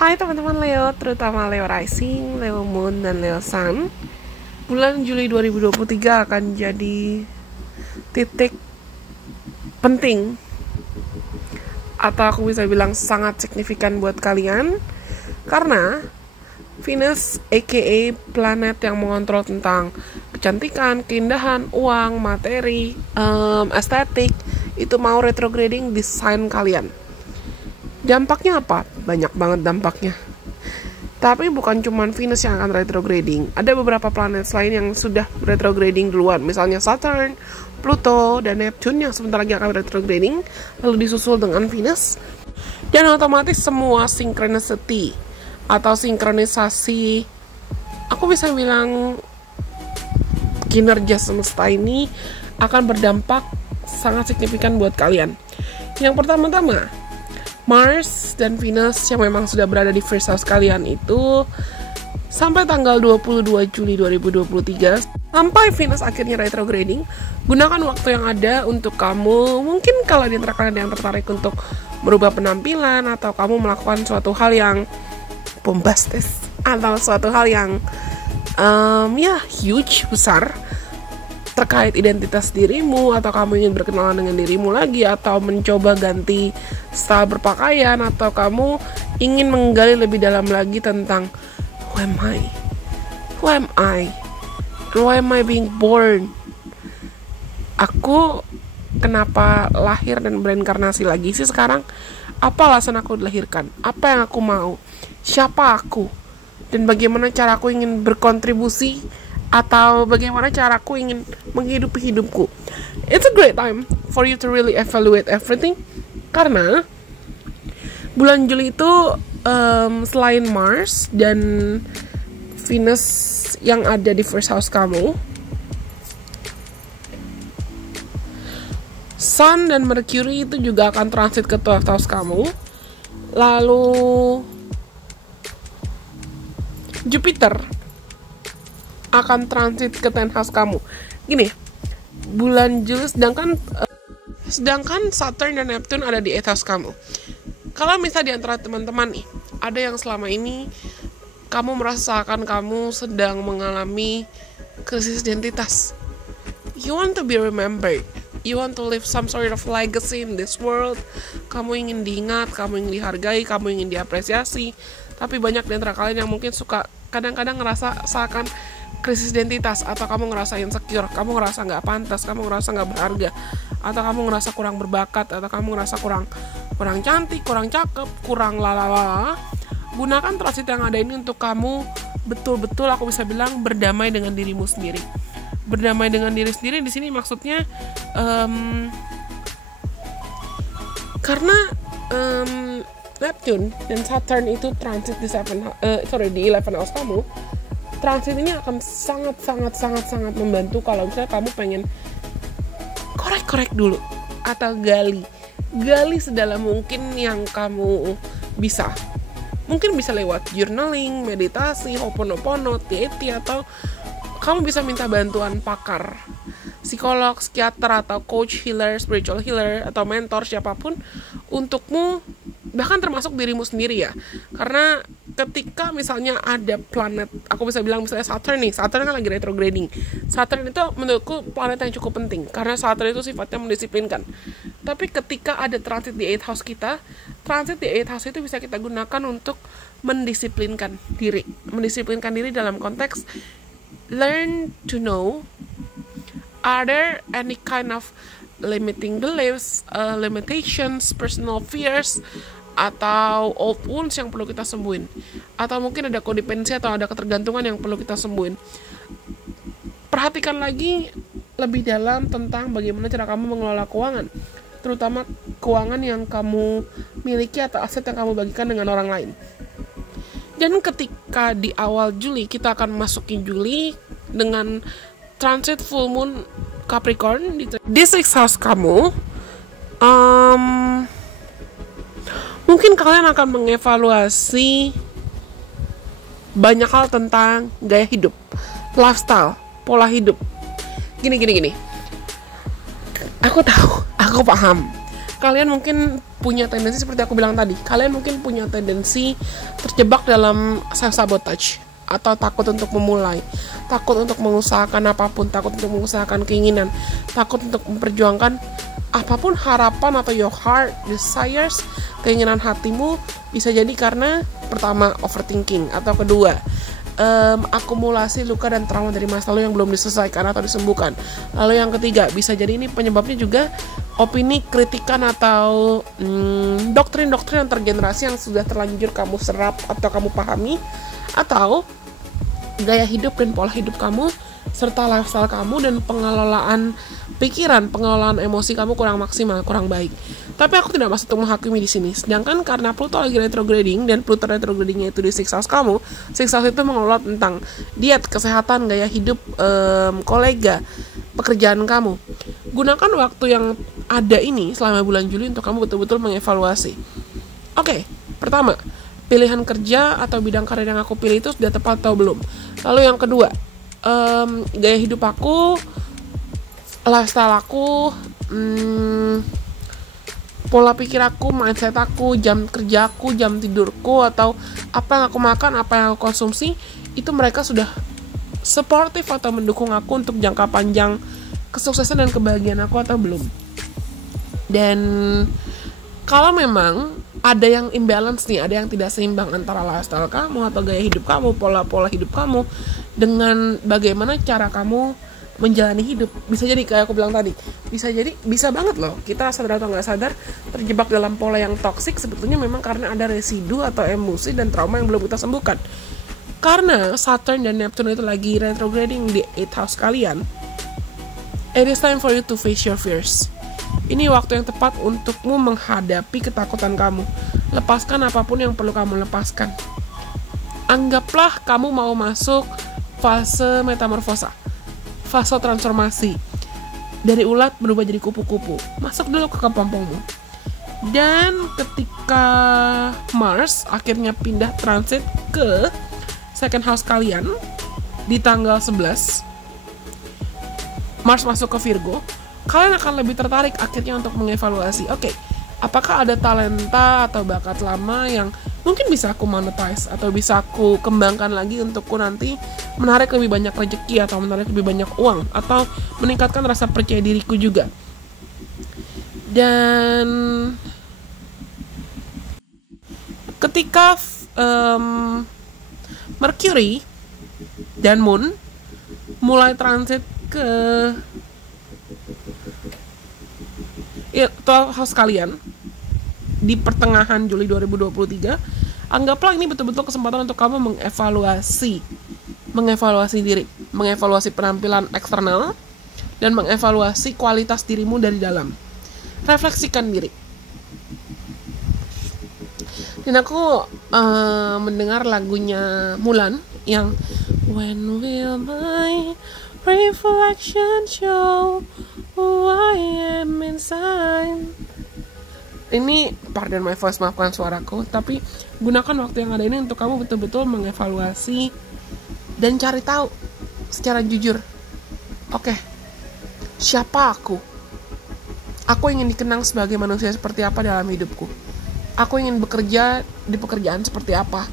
Hai teman-teman Leo, terutama Leo Rising, Leo Moon, dan Leo Sun. Bulan Juli 2023 akan jadi titik penting, atau aku bisa bilang sangat signifikan buat kalian, karena Venus aka planet yang mengontrol tentang kecantikan, keindahan, uang, materi, estetik, itu mau retrograding di sign kalian. Dampaknya apa? Banyak banget dampaknya. Tapi bukan cuma Venus yang akan retrograding. Ada beberapa planet lain yang sudah retrograding duluan. Misalnya Saturn, Pluto, dan Neptune yang sebentar lagi akan retrograding. Lalu disusul dengan Venus. Dan otomatis semua synchronicity atau sinkronisasi, aku bisa bilang kinerja semesta ini akan berdampak sangat signifikan buat kalian. Yang pertama-tama, Mars dan Venus yang memang sudah berada di first house kalian itu sampai tanggal 22 Juli 2023, sampai Venus akhirnya retrograding. Gunakan waktu yang ada untuk kamu, mungkin kalau di antara kalian yang tertarik untuk merubah penampilan, atau kamu melakukan suatu hal yang bombastis, atau suatu hal yang huge, besar, terkait identitas dirimu, atau kamu ingin berkenalan dengan dirimu lagi, atau mencoba ganti style berpakaian, atau kamu ingin menggali lebih dalam lagi tentang who am I? And why am I being born? Aku kenapa lahir dan berinkarnasi lagi sih sekarang? Apa alasan aku dilahirkan? Apa yang aku mau? Siapa aku? Dan bagaimana cara aku ingin berkontribusi, atau bagaimana caraku ingin menghidupi hidupku. It's a great time for you to really evaluate everything. Karena bulan Juli itu selain Mars dan Venus yang ada di first house kamu, Sun dan Mercury itu juga akan transit ke 12th house kamu. Lalu Jupiter akan transit ke 10th house kamu. Gini, bulan Juli sedangkan Saturn dan Neptune ada di 8th house kamu. Kalau misalnya di antara teman-teman nih, ada yang selama ini kamu merasakan kamu sedang mengalami krisis identitas. You want to be remembered. You want to leave some sort of legacy in this world. Kamu ingin diingat, kamu ingin dihargai, kamu ingin diapresiasi. Tapi banyak di antara kalian yang mungkin suka kadang-kadang ngerasa seakan krisis identitas, atau kamu ngerasa insecure, kamu ngerasa nggak pantas, kamu ngerasa nggak berharga, atau kamu ngerasa kurang berbakat, atau kamu ngerasa kurang cantik, kurang cakep, kurang lalala. Gunakan transit yang ada ini untuk kamu betul-betul, aku bisa bilang, berdamai dengan dirimu sendiri. Berdamai dengan diri sendiri di sini maksudnya karena Neptune dan Saturn itu transit di 11th house kamu. Transit ini akan sangat membantu kalau misalnya kamu pengen korek dulu, atau gali sedalam mungkin yang kamu bisa. Mungkin bisa lewat journaling, meditasi, ho'oponopono, TT, atau kamu bisa minta bantuan pakar, psikolog, psikiater, atau coach, healer, spiritual healer, atau mentor, siapapun untukmu, bahkan termasuk dirimu sendiri ya. Karena ketika misalnya ada planet, aku bisa bilang misalnya Saturn kan lagi retrograding. Saturn itu menurutku planet yang cukup penting, karena Saturn itu sifatnya mendisiplinkan. Tapi ketika ada transit di 8th house kita, transit di 8th house itu bisa kita gunakan untuk mendisiplinkan diri dalam konteks learn to know, are there any kind of limiting beliefs, limitations, personal fears, atau old wounds yang perlu kita sembuhin, atau mungkin ada kodependensi atau ada ketergantungan yang perlu kita sembuhin. Perhatikan lagi lebih dalam tentang bagaimana cara kamu mengelola keuangan, terutama keuangan yang kamu miliki atau aset yang kamu bagikan dengan orang lain. Dan ketika di awal Juli, kita akan masukin Juli dengan transit full moon Capricorn di 6th house kamu. Mungkin kalian akan mengevaluasi banyak hal tentang gaya hidup, lifestyle, pola hidup. Gini. Aku tahu, aku paham. Kalian mungkin punya tendensi seperti aku bilang tadi. Kalian mungkin punya tendensi terjebak dalam self-sabotage atau takut untuk memulai, takut untuk mengusahakan apapun, takut untuk mengusahakan keinginan, takut untuk memperjuangkan apapun harapan atau your heart desires, keinginan hatimu. Bisa jadi karena pertama overthinking, atau kedua akumulasi luka dan trauma dari masa lalu yang belum diselesaikan atau disembuhkan. Lalu yang ketiga, bisa jadi ini penyebabnya juga opini, kritikan, atau doktrin-doktrin antar generasi yang sudah terlanjur kamu serap atau kamu pahami, atau gaya hidup dan pola hidup kamu serta lifestyle kamu dan pengelolaan pikiran, pengelolaan emosi kamu kurang maksimal, kurang baik. Tapi aku tidak maksud untuk menghakimi di sini. Sedangkan karena Pluto lagi retrograding dan Pluto retrogradingnya itu di 6 house kamu, 6 house itu mengelola tentang diet, kesehatan, gaya hidup, kolega, pekerjaan kamu. Gunakan waktu yang ada ini selama bulan Juli untuk kamu betul-betul mengevaluasi. Oke, pertama, pilihan kerja atau bidang karir yang aku pilih itu sudah tepat atau belum. Lalu yang kedua, gaya hidup aku, lifestyle aku, pola pikir aku, mindset aku, jam kerjaku, jam tidurku, atau apa yang aku makan, apa yang aku konsumsi, itu mereka sudah supportive atau mendukung aku untuk jangka panjang kesuksesan dan kebahagiaan aku atau belum. Dan kalau memang ada yang imbalance nih, ada yang tidak seimbang antara lifestyle kamu atau gaya hidup kamu, pola-pola hidup kamu dengan bagaimana cara kamu menjalani hidup. Bisa jadi kayak aku bilang tadi, bisa banget loh kita sadar atau nggak sadar terjebak dalam pola yang toksik, sebetulnya memang karena ada residu atau emosi dan trauma yang belum kita sembuhkan. Karena Saturn dan Neptune itu lagi retrograding di 8th house kalian, it is time for you to face your fears. Ini waktu yang tepat untukmu menghadapi ketakutan kamu. Lepaskan apapun yang perlu kamu lepaskan. Anggaplah kamu mau masuk fase metamorfosa, fase transformasi. Dari ulat berubah jadi kupu-kupu. Masuk dulu ke kepompongmu. Dan ketika Mars akhirnya pindah transit ke second house kalian di tanggal 11, Mars masuk ke Virgo, kalian akan lebih tertarik akhirnya untuk mengevaluasi, oke, apakah ada talenta atau bakat lama yang mungkin bisa aku monetize atau bisa aku kembangkan lagi untukku nanti menarik lebih banyak rezeki atau menarik lebih banyak uang atau meningkatkan rasa percaya diriku juga. Dan ketika Mercury dan Moon mulai transit ke 12 house kalian di pertengahan Juli 2023, anggaplah ini betul-betul kesempatan untuk kamu mengevaluasi diri, mengevaluasi penampilan eksternal, dan mengevaluasi kualitas dirimu dari dalam. Refleksikan diri. Dan aku mendengar lagunya Mulan yang When will my reflection show who I am inside. Ini pardon my voice, maafkan suaraku, tapi gunakan waktu yang ada ini untuk kamu betul-betul mengevaluasi dan cari tahu secara jujur. Oke, siapa aku? Aku ingin dikenang sebagai manusia seperti apa dalam hidupku? Aku ingin bekerja di pekerjaan seperti apa?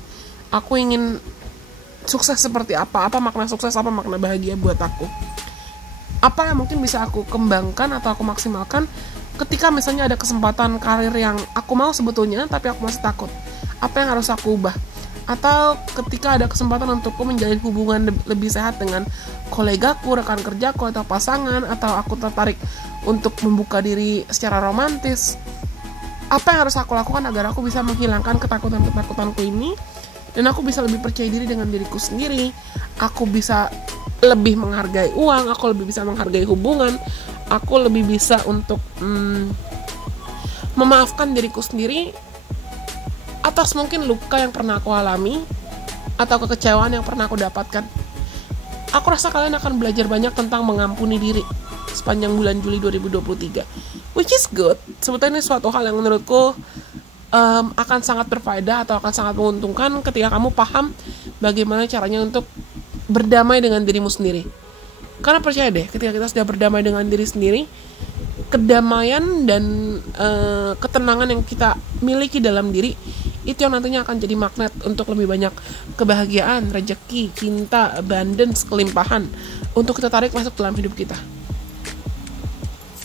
Aku ingin sukses seperti apa? Apa makna sukses? Apa makna bahagia buat aku? Apa yang mungkin bisa aku kembangkan atau aku maksimalkan ketika misalnya ada kesempatan karir yang aku mau sebetulnya tapi aku masih takut? Apa yang harus aku ubah? Atau ketika ada kesempatan untukku menjalin hubungan lebih sehat dengan kolegaku, rekan kerjaku, atau pasangan, atau aku tertarik untuk membuka diri secara romantis, apa yang harus aku lakukan agar aku bisa menghilangkan ketakutan-ketakutanku ini dan aku bisa lebih percaya diri dengan diriku sendiri, aku bisa lebih menghargai uang, aku lebih bisa menghargai hubungan, aku lebih bisa untuk memaafkan diriku sendiri atas mungkin luka yang pernah aku alami atau kekecewaan yang pernah aku dapatkan. Aku rasa kalian akan belajar banyak tentang mengampuni diri sepanjang bulan Juli 2023, which is good. Sebetulnya ini suatu hal yang menurutku akan sangat berfaedah atau akan sangat menguntungkan ketika kamu paham bagaimana caranya untuk berdamai dengan dirimu sendiri. Karena percaya deh, ketika kita sudah berdamai dengan diri sendiri, kedamaian dan ketenangan yang kita miliki dalam diri, itu yang nantinya akan jadi magnet untuk lebih banyak kebahagiaan, rezeki, cinta, abundance, kelimpahan untuk kita tarik masuk dalam hidup kita.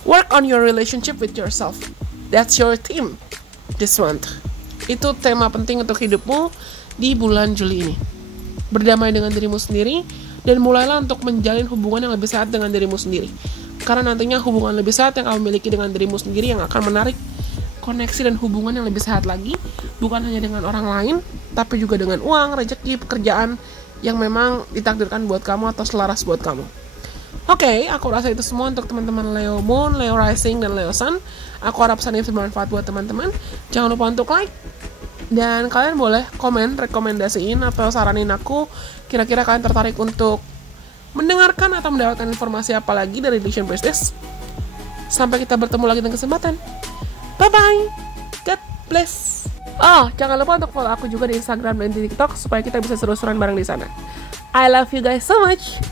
Work on your relationship with yourself. That's your theme this month. Itu tema penting untuk hidupmu di bulan Juli ini. Berdamai dengan dirimu sendiri dan mulailah untuk menjalin hubungan yang lebih sehat dengan dirimu sendiri. Karena nantinya hubungan lebih sehat yang kamu miliki dengan dirimu sendiri yang akan menarik koneksi dan hubungan yang lebih sehat lagi, bukan hanya dengan orang lain, tapi juga dengan uang, rezeki, pekerjaan yang memang ditakdirkan buat kamu atau selaras buat kamu. Oke, aku rasa itu semua untuk teman-teman Leo Moon, Leo Rising, dan Leo Sun. Aku harap pesan ini bermanfaat buat teman-teman. Jangan lupa untuk like, dan kalian boleh komen, rekomendasiin atau saranin aku kira-kira kalian tertarik untuk mendengarkan atau mendapatkan informasi apa lagi dari Illusion Business. Sampai kita bertemu lagi dengan kesempatan. Bye-bye. God bless. Oh, jangan lupa untuk follow aku juga di Instagram dan di TikTok supaya kita bisa seru-seruan bareng di sana. I love you guys so much.